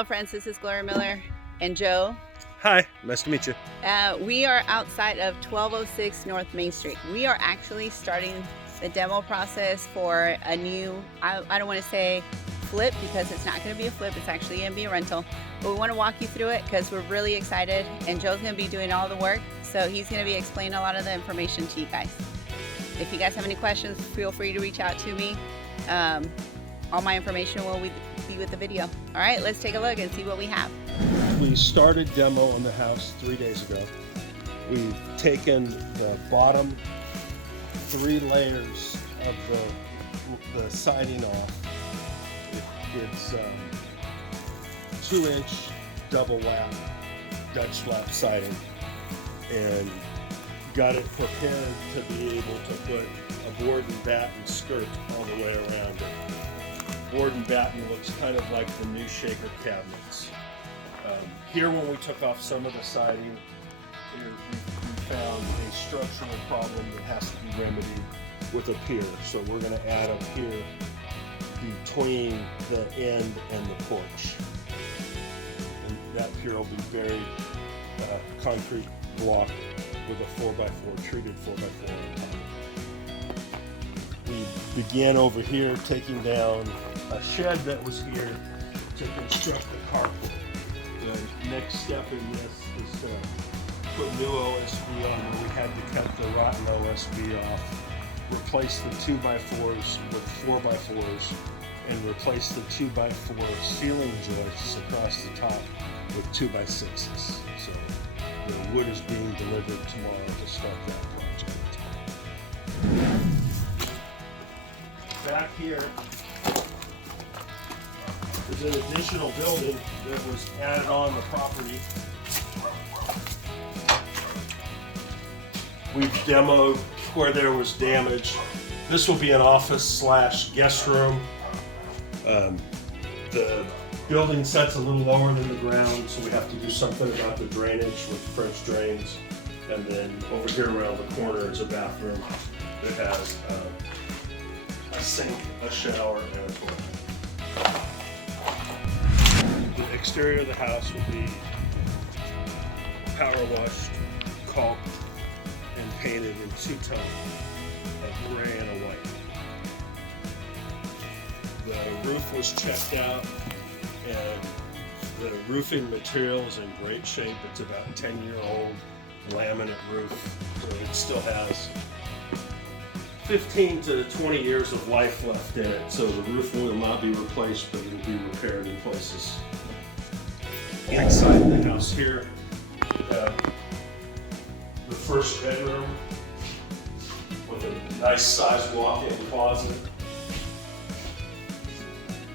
Hello friends, this is Gloria Miller and Joe. Hi, nice to meet you. We are outside of 1206 North Main Street. We are actually starting the demo process for a new, I don't want to say flip because it's not going to be a flip, it's actually going to be a rental. But we want to walk you through it because we're really excited, and Joe's going to be doing all the work. So he's going to be explaining a lot of the information to you guys. If you guys have any questions, feel free to reach out to me. All my information will be with the video. All right, let's take a look and see what we have. We started demo on the house 3 days ago. We've taken the bottom 3 layers of the siding off. It's 2-inch double lap Dutch flap siding, and got it prepared to be able to put a board and batten skirt all the way around it. Board and batten looks kind of like the new shaker cabinets. Here, when we took off some of the siding, we found a structural problem that has to be remedied with a pier. So we're going to add a pier between the end and the porch. And that pier will be buried concrete block with a 4x4, treated 4x4 on top. We began over here taking down a shed that was here to construct a carport. The next step in this is to put new OSB on where we had to cut the rotten OSB off, replace the 2x4s with 4x4s, and replace the 2x4 ceiling joists across the top with 2x6s. So the wood is being delivered tomorrow to start that project. Back here is an additional building that was added on the property. We've demoed where there was damage. This will be an office / guest room. The building sets a little lower than the ground, so we have to do something about the drainage with French drains. And then over here around the corner is a bathroom that has a sink, a shower, and a toilet. The exterior of the house will be power washed, caulked, and painted in 2-tone, a gray and a white. The roof was checked out, and the roofing material is in great shape. It's about a 10-year-old laminate roof, so it still has 15 to 20 years of life left in it. So the roof will not be replaced, but it will be repaired in places. Inside the house here, we have the first bedroom with a nice sized walk-in closet.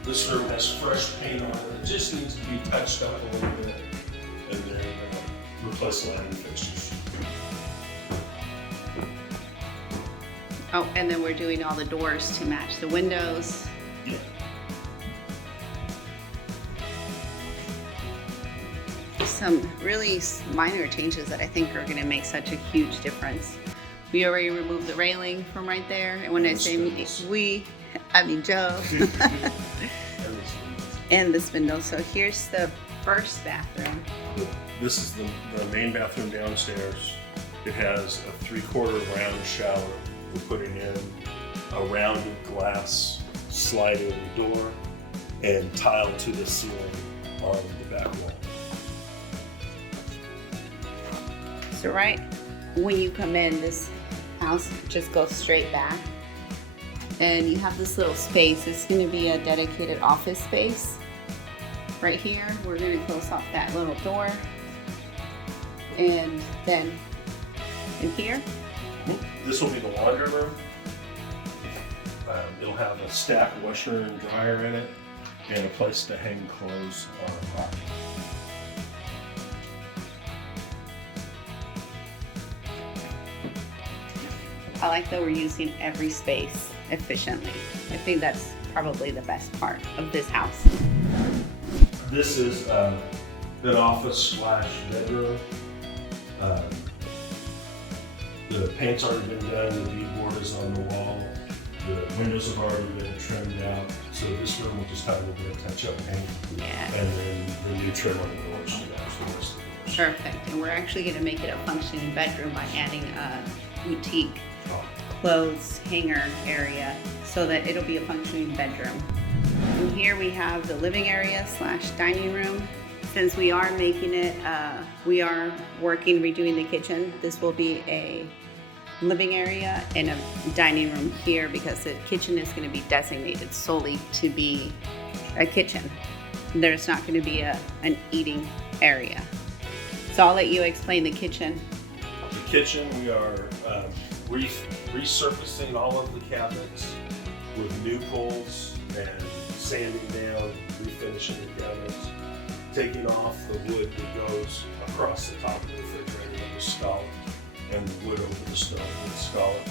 This room has fresh paint on it. It just needs to be touched up a little bit, and then replace lighting fixtures. Oh, and then we're doing all the doors to match the windows. Yeah. Some really minor changes that I think are going to make such a huge difference. We already removed the railing from right there, and when I say we, I mean Joe. And the spindle. So here's the first bathroom. This is the main bathroom downstairs. It has a 3/4 round shower. We're putting in a rounded glass sliding door and tile to the ceiling on the back wall. So right when you come in, this house just goes straight back, and you have this little space. It's going to be a dedicated office space. Right here, we're going to close off that little door, and then in here, this will be the laundry room. It'll have a stack washer and dryer in it, and a place to hang clothes on a rack. I like that we're using every space efficiently. I think that's probably the best part of this house. This is an office / bedroom. The paint's already been done, the beadboard is on the wall. The windows have already been trimmed out, so this room will just have a little bit of touch-up paint. Yeah. And then the new trim on the doors to match the rest of the doors. Perfect. And we're actually going to make it a functioning bedroom by adding a boutique Oh, clothes hanger area so that it'll be a functioning bedroom. And here we have the living area / dining room. Since we are making it, we are redoing the kitchen. This will be a living area and a dining room here because the kitchen is going to be designated solely to be a kitchen. There's not going to be an eating area. So I'll let you explain the kitchen. The kitchen, we are resurfacing all of the cabinets with new pulls and sanding down, refinishing the cabinets, taking off the wood that goes across the top of the refrigerator with the scallop and the wood over the stove with the scallop.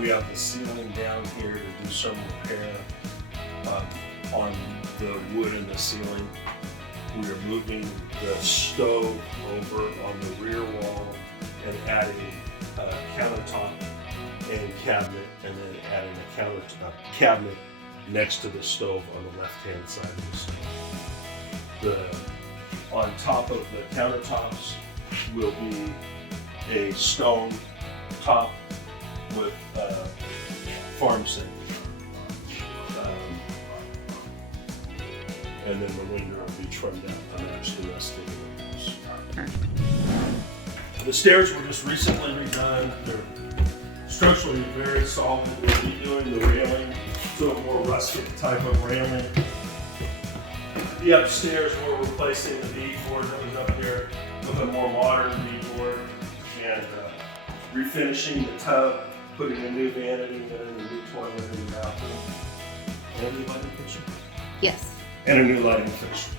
We have the ceiling down here to do some repair on the wood in the ceiling. We are moving the stove over on the rear wall and adding a countertop and cabinet, and then adding a cabinet next to the stove on the left-hand side of the stove. On top of the countertops will be a stone top with farm sink. And then the window will be trimmed out to match the rest of the windows. Perfect. The stairs were just recently redone. They're structurally very solid. We'll be doing the railing to a more rustic type of railing. The upstairs, we're replacing the beadboard that was up there with a more modern beadboard and refinishing the tub, putting a new vanity in, a new toilet in the bathroom, and a new lighting fixture. Yes. And a new lighting fixture.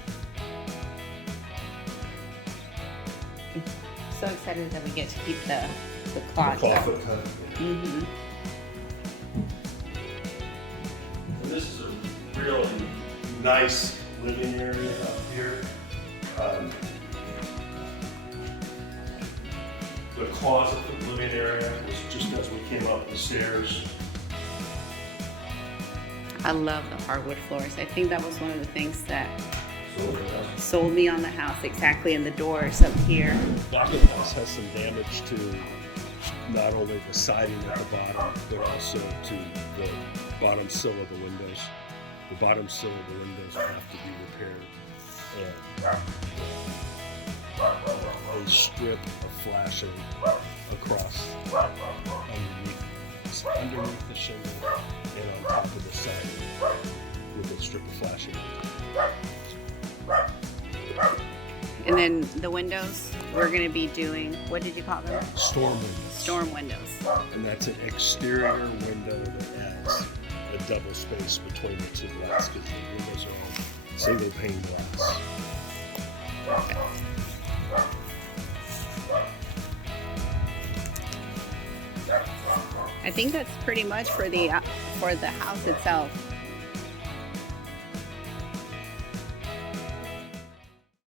So excited that we get to keep the closet. Clawfoot cut. Mm-hmm. And this is a really nice living area up here. The closet for the living area was just as we came up the stairs. I love the hardwood floors. I think that was one of the things that So sold me on the house, exactly, and the doors up here. the house has some damage to not only the siding at the bottom, but also to the bottom sill of the windows. The bottom sill of the windows have to be repaired. And a strip of flashing across underneath the shingle and on top of the siding with a strip of flashing. And then the windows, we're going to be doing, what did you call them? Storm windows. Storm windows. And that's an exterior window that adds a double space between the two glass because the windows are all single pane glass. I think that's pretty much for the house itself.